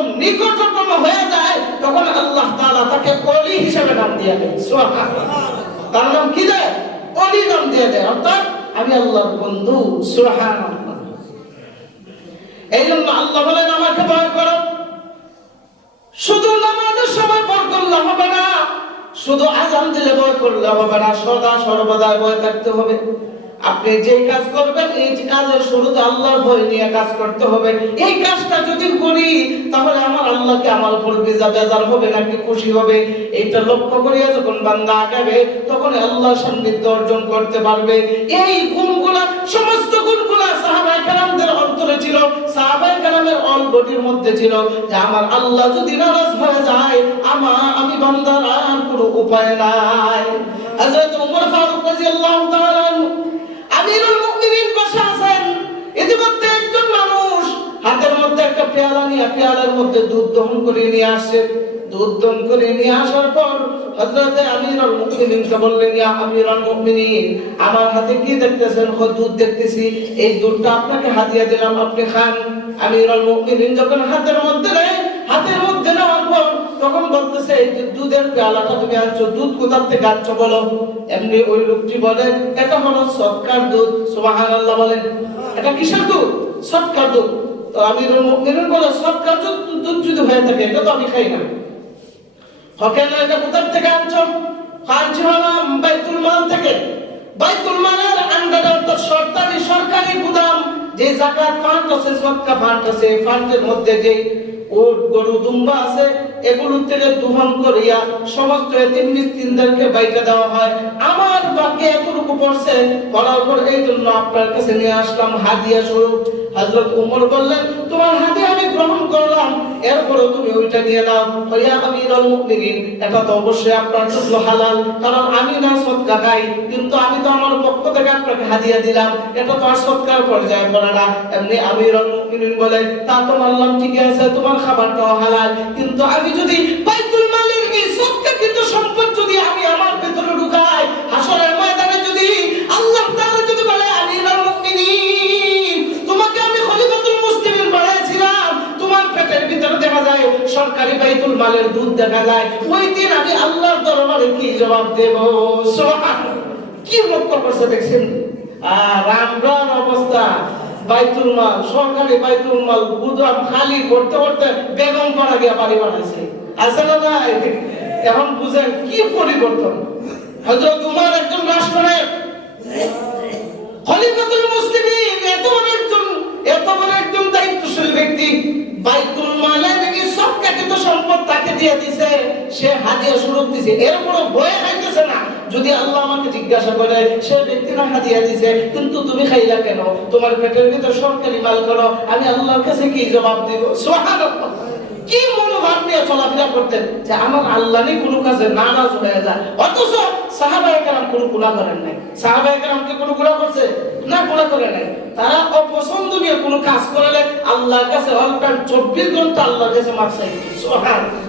একদম নিকটতম হয়ে যায় তখন আল্লাহ তাআলা তাকে ওলি হিসেবে নাম দিয়ে দেন। সুবহানাল্লাহ। তার নাম কি দেয়? ওলি নাম দিয়ে দেয়, অর্থাৎ আমি আল্লাহর বন্ধু। সুবহানাল্লাহ। এই জন্য আল্লাহ বলেন আমাকে ভয় করো। শুধু নামাজের সময় ভয় করলে হবে না, শুধু আযান দিলে ভয় করলে হবে না, সদা সর্বদা ভয় থাকতে হবে। আপনি যে কাজ করবেন এই কাজের শুরুতে আল্লাহর ভয় নিয়ে কাজ করতে হবে। এই কাজটা যদি করি তাহলে আমার আল্লাহকে আমার উপর বেজার হবে নাকি খুশি হবে, এইটা লক্ষ্য করিয়া যখন বান্দা আগাবে তখন আল্লাহর সান্নিধ্য অর্জন করতে পারবে। এই গুণগুলা, সমস্ত গুণগুলা সাহাবায়ে কেরামদের অন্তরে ছিল, সাহাবায়ে কেরামের অলবডির মধ্যে ছিল যে আমার আল্লাহ যদি নারাজ হয়ে যায় আমি বান্দার আর কোনো উপায় নাই। হযরত ওমর ফারুক রাদিয়াল্লাহু তাআলা আমিরুল মুমিনিন বসে আছেন। ইতিমধ্যে একজন মানুষ হাতের মধ্যে একটা পেয়ালা নিয়ে পেয়ালার মধ্যে দুধ দহন করে নিয়ে আসে। দুধ দহন করে নিয়ে আসার পর হযরত আমিরুল মুমিনিনকে বললেন, ইয়া আমিরুল মুমিনিন, আমার হাতে কি দেখতেছেন? দুধ দেখতেছি, এই দুধটা আপনাকে হাদিয়া দিলাম, আপনি খান। আমিরুল মুমিনিন যখন হাতের মধ্যে নেওয়ার পর তখন বলতেছে, এই যে দুধের পেয়ালাটা তুমি আনছো, দুধ কোথা থেকে আনছো বলো। এমনি ওই লোকটি বলে, এটা হলো সদকার দুধ। সুবহানাল্লাহ বলেন। এটা কিসের দুধ? সদকার দুধ। তো আমিরুল মুমিনিন বলে, সদকার দুধ যদি হয়ে থাকে এটা তো আমি খাই না। কেন এটা কোথা থেকে আনছো? আনছি হলাম বাইতুল মাল থেকে। বাইতুল মালের আন্ডারে অর্থাৎ সরকারি গুদাম, যে যাকাত ফান্ড আছে, সদকা ফান্ড আছে, ফান্ডের মধ্যে যে উট গরু দুম্বা আছে এগুলো থেকে দহন করিয়া সমস্ত এতিম মিসকিনদেরকে বাইটা দেওয়া হয়। আমার বাকি এতটুকু পড়ছে, পড়ার পর এই জন্য আপনার কাছে নিয়ে আসলাম হাদিয়া স্বরূপ। হযরত ওমর বললেন, তোমার হাদিয়া আমি গ্রহণ করলাম, এরপরে তুমি ওইটা নিয়ে নাও। ইয়া আমিরুল মুমিনিন, এটা তো অবশ্যই আপনার জন্য হালাল, কারণ আমি না সদকা খাই, কিন্তু আমি তো আমার পক্ষ থেকে আপনাকে হাদিয়া দিলাম, এটা তো আর সদকার পর্যায়ে পড়ে না। এমনি আমিরুল মুমিনিন বলে, তা তো মানলাম, ঠিক আছে, তোমার খাবারটাও হালাল, কিন্তু আমি যদি বাইতুল মালের এই সদকাকৃত সম্পদ যদি আমি আমার ভিতরে ঢুকাই, হাসরের ময়দানে যদি আল্লাহ তাআলা যদি বলে, আমিরুল মুমিনিন, তোমাকে আমি খলিফাতুল মুসলিমিন বানাইছিলাম, তোমার পেটের ভিতরে দেখা যায় সরকারি বাইতুল মালের দুধ দেখা যায়, ওই দিন আমি আল্লাহর দরবারে কি জবাব দেব? সুবহানাল্লাহ। কি লক্ষ্য করছে দেখছেন? রামরার অবস্থা। বাইতুল মাল, সরকারি বাইতুল মাল গুদাম খালি করতে করতে বেগম পাড়া গিয়া বাড়ি বানাইছে। আছে না নাই? এখন বুঝেন কি পরিবর্তন। হযরত উমর একজন রাষ্ট্রের খলিফাতুল মুসলিমিন, এত বড় একজন দায়িত্বশীল ব্যক্তি, বাইতুল মালের এই সবকিছু সম্পদ তাকে দিয়ে দিয়েছে, সে হাদিয়া স্বরূপ দিয়েছে, এরপরও ভয় খাইতেছে না। যদি আল্লাহ আমাকে জিজ্ঞাসা করে, সে ব্যক্তি না হাদিয়া দিয়েছে, কিন্তু তুমি খাইলা কেন? তোমার পেটের ভিতর সরকারি মাল করো, আমি আল্লাহর কাছে কি জবাব দিব? সুবহানাল্লাহ। কি মনোভাব নিয়ে চলাফেরা করতেন যে আমার আল্লাহ নেই কোনো কাজে নারাজ হয়ে যায়। অথচ সাহাবায়ে কেরাম কোনো গুনাহ করেন নাই। সাহাবায়ে কেরাম কি কোনো গুনাহ করছে? না, গুনাহ করে নাই। তারা অপছন্দনীয় কোনো কাজ করলে আল্লাহর কাছে অলটাইম 24 ঘন্টা আল্লাহর কাছে মাফ চাইতেন। সুবহানাল্লাহ।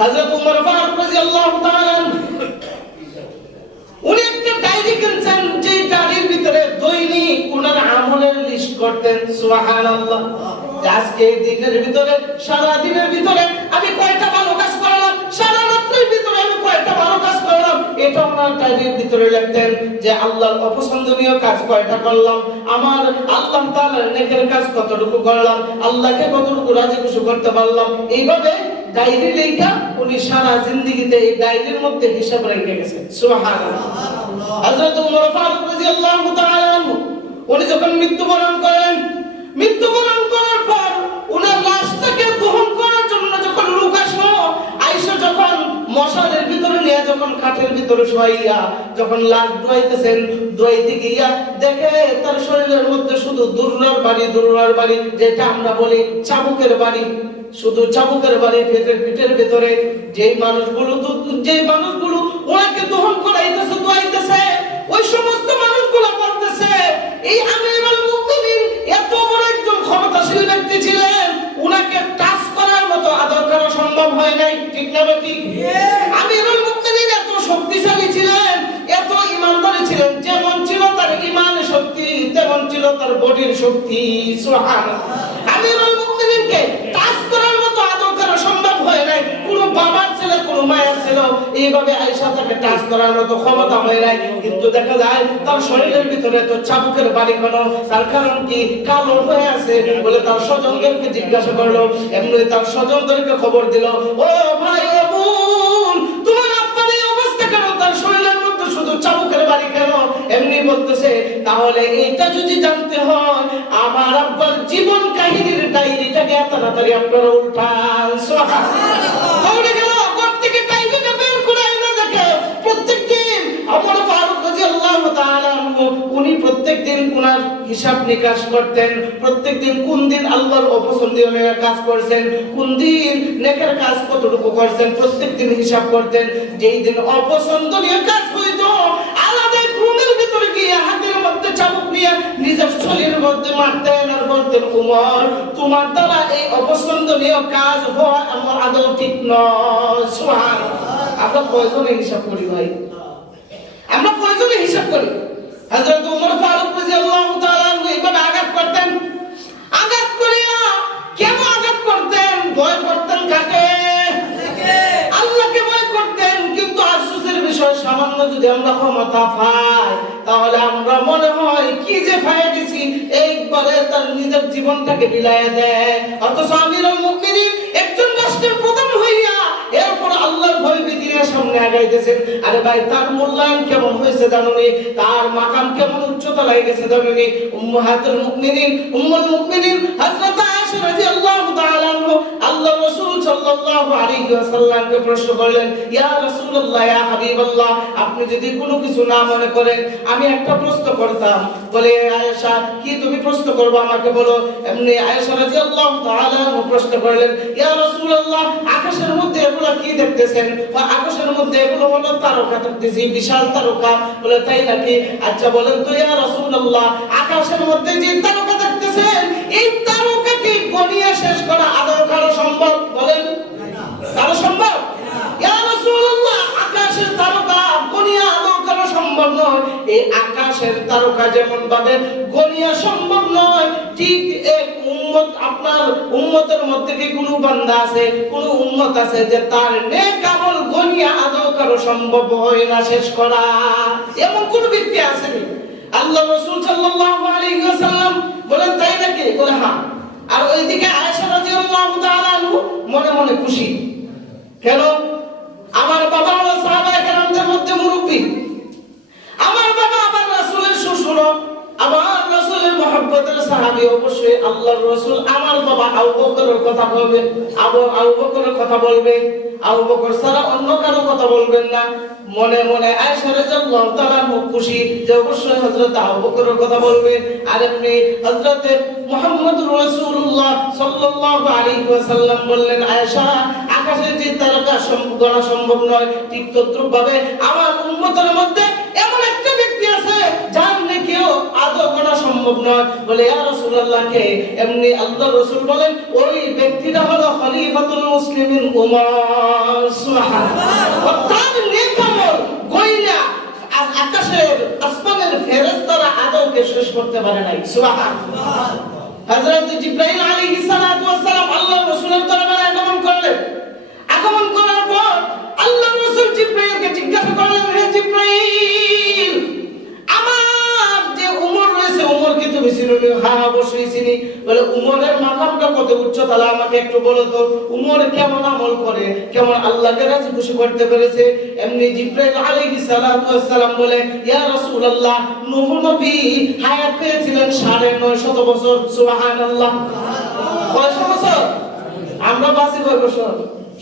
হযরত ওমর ফারুক রাদিয়াল্লাহু তাআলা উনি একটা ডায়েরি কিনছেন, যে ডায়েরির ভিতরে দৈনিক ওনার আমলের লিস্ট করতেন। সুবহানাল্লাহ। আজকে এই দিনের ভিতরে, সারা দিনের ভিতরে আমি কয়টা ভালো কাজ করলাম, সারা রাতের ভিতরে আমি কয়টা ভালো কাজ করলাম, এটা ওনার ডায়েরির ভিতরে লিখতেন যে আল্লাহর অপছন্দনীয় কাজ কয়টা করলাম, আমার আল্লাহ তাআলার নেকের কাজ কতটুকু করলাম, আল্লাহকে কতটুকু রাজি খুশি করতে পারলাম। এইভাবে ডায়েরি লেখা উনি সারা জিন্দেগিতে এই ডায়েরির মধ্যে হিসাব রেখে গেছেন। সুবহানাল্লাহ। হযরত ওমর ফারুক রাদিয়াল্লাহু তাআলা উনি যখন মৃত্যুবরণ করেন, মৃত্যুবরণ করার পর উনার লাশটাকে দহন করার জন্য যখন লোক আসলো, আয়েশা যখন মশালের ভিতরে নিয়ে যখন কাঠের ভিতরে শোয়াইয়া যখন লাশ ধোয়াইতেছেন, ধোয়াইতে গিয়া দেখে তার শরীরের মধ্যে শুধু দুর্রার বাড়ি, যেটা আমরা বলি চাবুকের বাড়ি, শুধু চাবুকের বাড়ি পিঠের ভিতরে। যেই মানুষগুলো ওনাকে দহন করাইতেছে, ধোয়াইতেছে, ওই সমস্ত মানুষগুলো বলতেছে, এই আমিরুল মুমিনিন এত বড় একজন ক্ষমতাশীল ব্যক্তি ছিলেন, উনাকে টাচ করার মতো আদর করা সম্ভব হয় নাই। ঠিক না ঠিক? আমিরুল মুমিনিন এত শক্তিশালী ছিলেন, এত ইমানদার ছিলেন, যেমন ছিল তার ইমানের শক্তি তেমন ছিল তার বডির শক্তি। সুবহানাল্লাহ। আমিরুল মুমিনিনকে টাচ করার মতো আদর কোনো বাবার ছেলে কোনো মায়ের ছেলে এইভাবে আয়েশা তাকে টাচ করার মতো ক্ষমতা হয় নাই, কিন্তু দেখা যায় তার শরীরের ভিতরে তো চাবুকের বাড়ি কোনো, তার কারণ কি কালো হয়ে আছে বলে তার স্বজনদেরকে জিজ্ঞাসা করলো, এমনি তার স্বজনদেরকে খবর দিল, ও ভাই ও বোন, তোমার আব্বার এই অবস্থা কেন, তার শরীরের মধ্যে শুধু চাবুকের বাড়ি কেন? এমনি বলতেছে, তাহলে এটা যদি জানতে হয় আমার আব্বার জীবন কাহিনীর ডায়েরিটাকে তাড়াতাড়ি আপনারা উল্টান। সুবহানাল্লাহ। গেল ঘর থেকে ডায়েরিটা বের করে এনে দেখে প্রত্যেকদিন ওমর ফারুক রাদিয়াল্লাহু তাআলা উনি প্রত্যেকদিন ওনার হিসাব নিকাশ করতেন, প্রত্যেকদিন কোন দিন আল্লাহর অপছন্দনীয় কাজ করছেন, কোন দিন নেকের কাজ কতটুকু করছেন, প্রত্যেকদিন হিসাব করতেন। যেই দিন অপছন্দনীয় কাজ হইতো আলাদা রুমের ভিতরে গিয়ে হাতের মধ্যে চাবুক নিয়ে নিজের শরীরের মধ্যে মারতেন আর বলতেন, উমর তোমার দ্বারা এই অপছন্দনীয় কাজ হওয়া আমার আদৌ ঠিক নয়। সুবহানাল্লাহ। আমরা কয়জনে হিসাব করি ভাই? আমরা কয়জনে হিসাব করি? হযরত ওমর ফারুক রাদিয়াল্লাহু তাআলা এইভাবে আঘাত করতেন। আঘাত করিয়া কেন আঘাত করতেন? ভয় করতেন কাকে? আল্লাহকে ভয় করতেন। কিন্তু আফসোসের বিষয়, সামান্য যদি আমরা ক্ষমতা পাই তাহলে আমরা মনে হয় কি যে পেয়ে গেছি, একবারে তার নিজের জীবনটাকে বিলাইয়া দেয়। অথচ আমিরুল মুমিনিন একজন রাষ্ট্রের প্রধান হইয়া এরপর আল্লাহর ভয় ভীতি নিয়ে সামনে আগাইতেছেন। আরে ভাই, তার মূল্যায়ন কেমন হয়েছে জানুনি? তার মাকাম কেমন উচ্চতা লাগে গেছে জানুনি? উম্মাহাতুল মুমিনিন উম্মুল মুমিনিন হযরত আয়েশা রাদিয়াল্লাহু তাআলা আল্লাহর রাসূল সাল্লাল্লাহু আলাইহি ওয়াসাল্লামকে প্রশ্ন করলেন, ইয়া রাসূলুল্লাহ, ইয়া হাবিবাল্লাহ, আপনি যদি কোনো কিছু না মনে করেন আমি একটা প্রশ্ন করতাম। বলে, আয়েশা কি তুমি প্রশ্ন করবে আমাকে বলো। এমনি আয়েশা রাদিয়াল্লাহু তাআলা প্রশ্ন করলেন, ইয়া রাসূলুল্লাহ, আকাশের মধ্যে এগুলো কি দেখতেছেন? আকাশের মধ্যে এগুলো হলো তারকা দেখতেছি, বিশাল তারকা। বলে, তাই নাকি? আচ্ছা বলেন তো ইয়া রাসূলুল্লাহ, আকাশের মধ্যে যে তারকা দেখতেছেন এই তারকাকে গণিয়ে শেষ করা আদৌ কারো সম্ভব? বলেন, কারো সম্ভব? ইয়া রাসূলুল্লাহ, আকাশের তারকা গণিয়া আদৌ কারো সম্ভব নয়। এই আকাশের তারকা যেমন ভাবে গণিয়া সম্ভব নয়, ঠিক এক উম্মত, আপনার উম্মতের মধ্যে কি কোনো বান্দা আছে, কোনো উম্মত আছে যে তার নেক আমল গণিয়া আদৌ কারো সম্ভব হয় না শেষ করা? এমন কোন ব্যক্তি আসেনি। আল্লাহ রাসূল সাল্লাল্লাহু আলাইহি ওয়াসাল্লাম বলেন, তাই নাকি? বলে, হ্যাঁ। আর ওইদিকে আয়েশা রাদিয়াল্লাহু তাআলা মনে মনে খুশি। কেন? আমার বাবা হলো সাহাবায়ে কেরামদের মধ্যে মুরব্বি, আমার বাবা আবার রাসূলের শ্বশুর, আমার রাসূলের মহব্বতের সাহাবী, অবশ্যই আল্লাহর রাসূল আমার বাবা আবু বকরের কথা বলবে, আবু বকরের কথা বলবে, আবু বকর ছাড়া অন্য কারো কথা বলবেন না। মনে মনে আয়েশা রাদিয়াল্লাহু তাআলা খুশি যে অবশ্যই হযরত আবু বকরের কথা বলবে। আর এমনি হযরত মুহাম্মদুর রাসূলুল্লাহ সাল্লাল্লাহু আলাইহি ওয়াসাল্লাম বললেন, আয়েশা, আকাশের যে তারকা গণা সম্ভব নয়, ঠিক তদ্রূপভাবে আমার উম্মতের মধ্যে এমন একটা ব্যক্তি আছে যার নেকিও আদৌ গণা সম্ভব নয়। বলে, ইয়া রাসূলুল্লাহ কে? এমনি আল্লাহর রাসূল বলেন, ওই ব্যক্তিটা হলো খলিফাতুল মুসলিমিন উমর। সুবহানাল্লাহ। তার নেক আমল গয়না আকাশের আসমানের ফেরেশতারা আদৌকে শেষ করতে পারে নাই। সুবহানাল্লাহ। হযরত জিবরাইল আলাইহিস সালাতু ওয়াস সালাম আল্লাহর রাসূলের দরবারে আগমন করলেন। আগমন করার পর আল্লাহর রাসূল জিবরাইলকে জিজ্ঞাসা করলেন, হে জিবরাইল, আমার যে উমর রয়েছে, উমর কি তুমি চিনি? হ্যাঁ, অবশ্যই চিনি। বলে, উমরের মাকামটা কত উচ্চ, তাহলে আমাকে একটু বলো তো, উমর কেমন আমল করে, কেমন আল্লাহকে রাজি খুশি করতে পেরেছে? এমনি জিবরাইল আলাইহিস সালাতু ওয়াস সালাম বলে, ইয়া রাসূলুল্লাহ, নূহ নবী হায়াত পেয়েছিলেন 950 বছর। সুবহানাল্লাহ। কয়শো বছর? আমরা বাঁচি কয় বছর?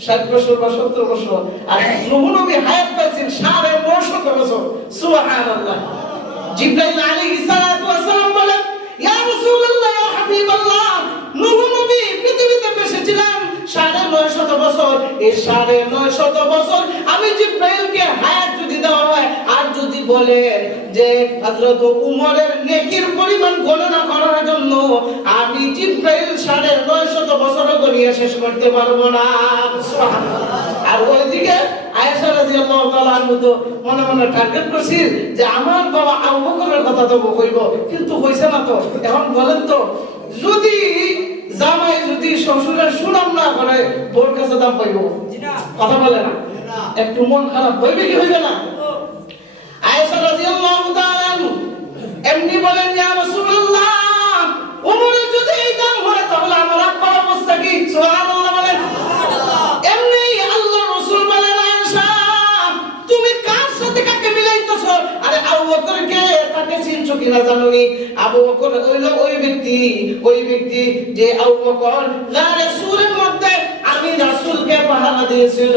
60 বছর বা 70 বছর। আর নূহ নবী হায়াত পেয়েছেন 950 বছর। সুবহানাল্লাহ। জিবরাইল আলাইহিস সালাতু ওয়াস সালাম বলেন, ইয়া রাসূলুল্লাহ, ইয়া হাবিবাল্লাহ, নূহ নবী পৃথিবীতে বেঁচেছিলেন 950 বছর। এই 950 বছর আমি জিবরাইলকে হায়াত যদি দেওয়া হয়, আর যদি বলেন যে হযরত উমরের নেকির পরিমাণ গণনা করার জন্য আমি জিবরাইল 950 বছর গণিয়ে শেষ করতে পারবো না। সুবহানাল্লাহ। আর ওইদিকে আয়েশা রাদিয়াল্লাহু তাআলা আনহু তো মনে মনে টার্গেট করছি যে আমার বাবা আবু বকরের কথা তো কইব, কিন্তু হইছে না তো। এখন বলেন তো, যদি জামাই যদি শ্বশুরের সুনাম না করে বোর কাছে দাম পাইব? কথা বলে না, একটু মন খারাপ হইবে কি হইবে না? আয়েশা রাদিয়াল্লাহু তাআলা এমনি বলেন, ইয়া রাসূলুল্লাহ, ওমরের যদি এই দাম হয় তাহলে আমার আব্বার অবস্থা কি? সুবহানাল্লাহ বলেন। এমনি আল্লাহর রাসূল বলেন, আয়েশা তুমি কার সাথে কাকে মিলাইতেছো? আরে আবু বকরকে তাকে চিনছো কিনা জানোনি? আবু বকর হইল ওই ব্যক্তি যে আবু বকর গারে সূরের মধ্যে আমি রাসূলকে পাহারা দিয়েছিল।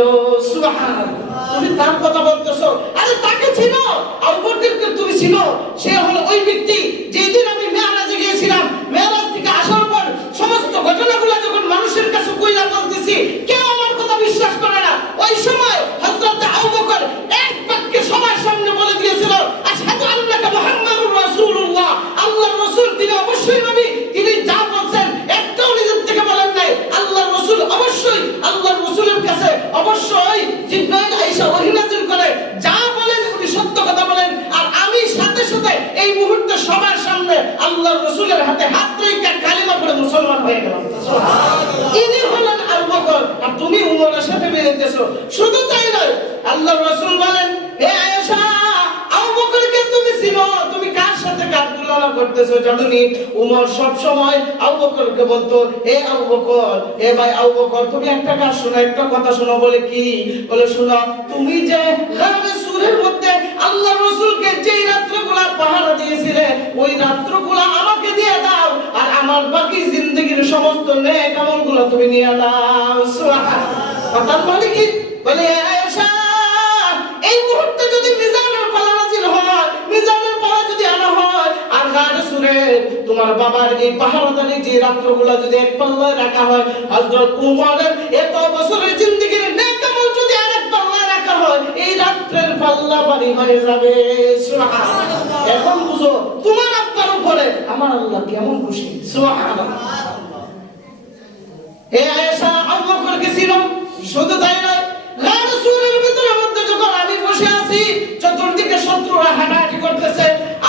সুবহানাল্লাহ, তুমি তার কথা বলতেছো? আরে তাকে চিনো, আবু বকরকে তুমি চিনো? সে হলো ওই ব্যক্তি যেদিন আমি মেরাজে গিয়েছিলাম, মেরাজ থেকে আসার পর সমস্ত ঘটনাগুলো যখন মানুষের কাছে কইলা বলতেছি, কেউ আমার কথা বিশ্বাস করে না। ওই সময় হযরত আবু বকর এক বাক্যে সবার সামনে বলে দিয়েছিল, আশহাদু আন্নাকা মুহাম্মাদুর রাসূলুল্লাহ, আল্লাহর রাসূল তিনি অবশ্যই নবী। তিনি যা বলছেন একটাও নিজের থেকে বলেন নাই। আল্লাহর রাসূল অবশ্যই, আল্লাহর রাসূলের কাছে অবশ্যই জিবরাইল আয়েশা ওহী নাযিল করে, যা বলেন উনি সত্য কথা বলেন। আর আমি সাথে সাথে এই মুহূর্তে সবার সামনে আল্লাহর রাসূলের হাতে হাত রেখে কালিমা পড়ে মুসলমান হয়ে গেলাম। সুবহানাল্লাহ, ইনি হলেন আবু বকর, আর তুমি উমরের সাথে মিলাইতেছো। শুধু তাই নয়, আল্লাহর রাসূল বলেন, হে আয়েশা, আবু বকরকে তুমি চিনো? তুমি কার সাথে কার তুলনা করতেছো জানোনি? উমর সব সময় আবু বকরকে বলতো, হে আবু বকর, হে ভাই আবু বকর, তুমি একটা কাজ শোনো, একটা কথা শোনো। বলে কি? বলে শোনো, তুমি যে গারে সূরের মধ্যে আল্লাহর রাসূলকে যেই রাত্রগুলা পাহারা দিয়েছিলে, ওই রাত্রগুলা আমাকে দিয়ে দাও, আর আমার বাকি জিন্দেগীর সমস্ত নেক আমলগুলো তুমি নিয়ে নাও। সুবহানাল্লাহ, কথা মানে কি? বলে আয়েশা, এই মুহূর্তে যদি মিজানের পালা নাযিল হয়, মিজানের পালা যদি আনা হয়, আর গারে সূরের তোমার বাবার এই পাহারাদারি যে রাত্রগুলো যদি এক পাল্লায় রাখা হয়, হযরত উমরের এত বছরের জিন্দেগীর নেক আমল যদি আরেক পাল্লায় রাখা হয়, এই রাত্রের পাল্লা ভারী হয়ে যাবে। সুবহানাল্লাহ, এখন বুঝো তোমার আব্বার উপরে আমার আল্লাহ কেমন খুশি। সুবহানাল্লাহ, হে আয়েশা, আবু বকরকে চিনো? শুধু তাই নয়, গারে সূরের ভিতরের মধ্যে যখন আমি বসে আছি, চতুর্দিকে শত্রুরা হাঁটাহাঁটি করতেছে,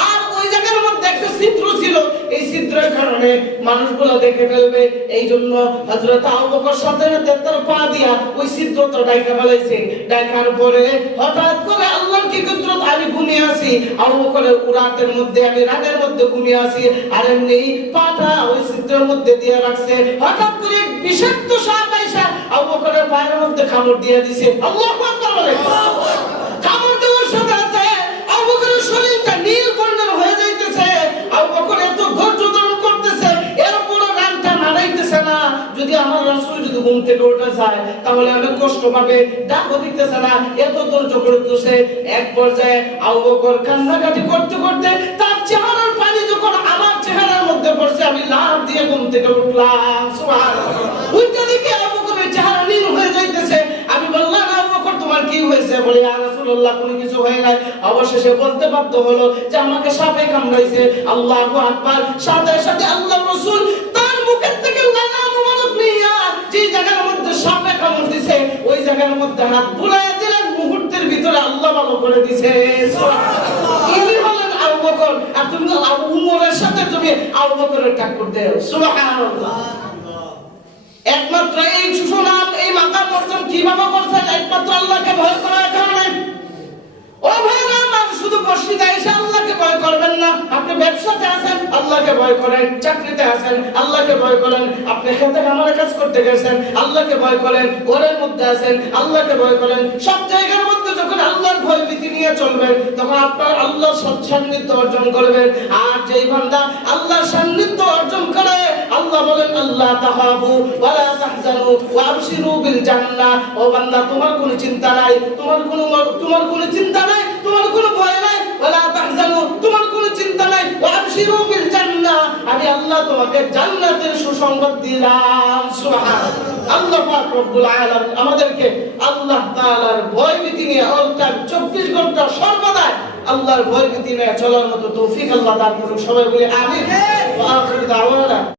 আর ওই জায়গার মধ্যে একটা ছিদ্র ছিল, এই ছিদ্রের কারণে মানুষগুলো দেখে ফেলবে। এই জন্য হযরত আবু বকর সাথে তার পা দিয়া ওই ছিদ্রটা ডাইকা ফেলাইছে। ডাইকার পরে হঠাৎ করে আল্লাহর কি কুদরত, আমি ঘুমিয়ে আছি, আবু বকরের উরাতের মধ্যে, আমি রাতের মধ্যে ঘুমিয়ে আছি, আর এমনি পাটা ওই ছিদ্রের মধ্যে দিয়ে রাখছে। হঠাৎ করে বিষাক্ত সাপ আইসা আবু বকরের পায়ের মধ্যে কামড় দিয়ে দিছে। আল্লাহু আকবার বলে। কামড় দেওয়ার সাথে সাথে আবু বকরের শরীরটা নীল বর্ণের হয়ে যাইতেছে। আবু বকর এত ধৈর্য ধারণ করতেছে, এরপরও রানটা নাড়াইতেছে না। যদি আমার রাসূল যদি ঘুম থেকে উঠে যায় তাহলে অনেক কষ্ট পাবে, ডাকও দিতেছে না, এত ধৈর্য করতেছে। এক পর্যায়ে আবু বকর কান্নাকাটি করতে করতে তার চেহারার পানি যখন আমার চেহারার মধ্যে পড়ছে, আমি লাফ দিয়ে ঘুম থেকে উঠলাম। সুবহানাল্লাহ, ওইটা দেখে আবু বকরের চেহারা নীল হয়ে যাইতেছে। আমি বললাম, আবু বকর তোমার কি হয়েছে? বলে, ইয়া রাসূলুল্লাহ, কোনো কিছু হয় নাই। অবশেষে বলতে বাধ্য হলো যে আমাকে সাপে কামড়াইছে। আল্লাহু আকবার, সাথে সাথে আল্লাহর রাসূল তার মুখের থেকে লালা মুবারক নিয়া যে জায়গার মধ্যে সাপে কামড় দিছে ওই জায়গার মধ্যে হাত বুলাইয়া দিলেন, মুহূর্তের ভিতরে আল্লাহ ভালো করে দিছে। সুবহানাল্লাহ, ইনি হলেন আবু বকর। আর তুমি আবু উমরের সাথে তুমি আবু বকরের ঠাকুর দেও। সুবহানাল্লাহ, একমাত্র এই সুনাম, এই মাকাম অর্জন কিভাবে করছেন? একমাত্র আল্লাহকে ভয় করার কারণে। ও ভাইরা আমার, শুধু মসজিদে এসে আল্লাহকে ভয় করবেন না। আপনি ব্যবসাতে আছেন, আল্লাহকে ভয় করেন। চাকরিতে আছেন, আল্লাহকে ভয় করেন। আপনি খেতে খামারে কাজ করতে গেছেন, আল্লাহকে ভয় করেন। ঘরের মধ্যে আছেন, আল্লাহকে ভয় করেন। সব জায়গার মধ্যে যখন আল্লাহর ভয় ভীতি নিয়ে চলবেন, তখন আপনার আল্লাহর সান্নিধ্য অর্জন করবেন। আর যেই বান্দা আল্লাহর সান্নিধ্য অর্জন করে, আল্লাহ বলেন, আল্লাহ তাহাবু ওয়ালা তাহজানু ওয়া আবশিরু বিল জান্নাহ। ও বান্দা, তোমার কোনো চিন্তা নাই, তোমার কোনো চিন্তা নাই, তোমার কোনো ভয় নাই। ওয়ালা তাহজানু, তোমার কোনো চিন্তা নাই। ওয়া আবশিরু বিল জান্নাহ, আমি আল্লাহ তোমাকে জান্নাতের সুসংবাদ দিলাম। সুবহানাল্লাহ, আল্লাহ পাক রব্বুল আলামিন আমাদেরকে আল্লাহ তাআলার ভয় ভীতি নিয়ে 24 ঘন্টা সর্বদা আল্লাহর ভয় ভীতি নিয়ে চলার মতো তৌফিক আল্লাহ দান করুন। সবাই বলি আমিন। ওয়া আখিরু দাওয়ানা।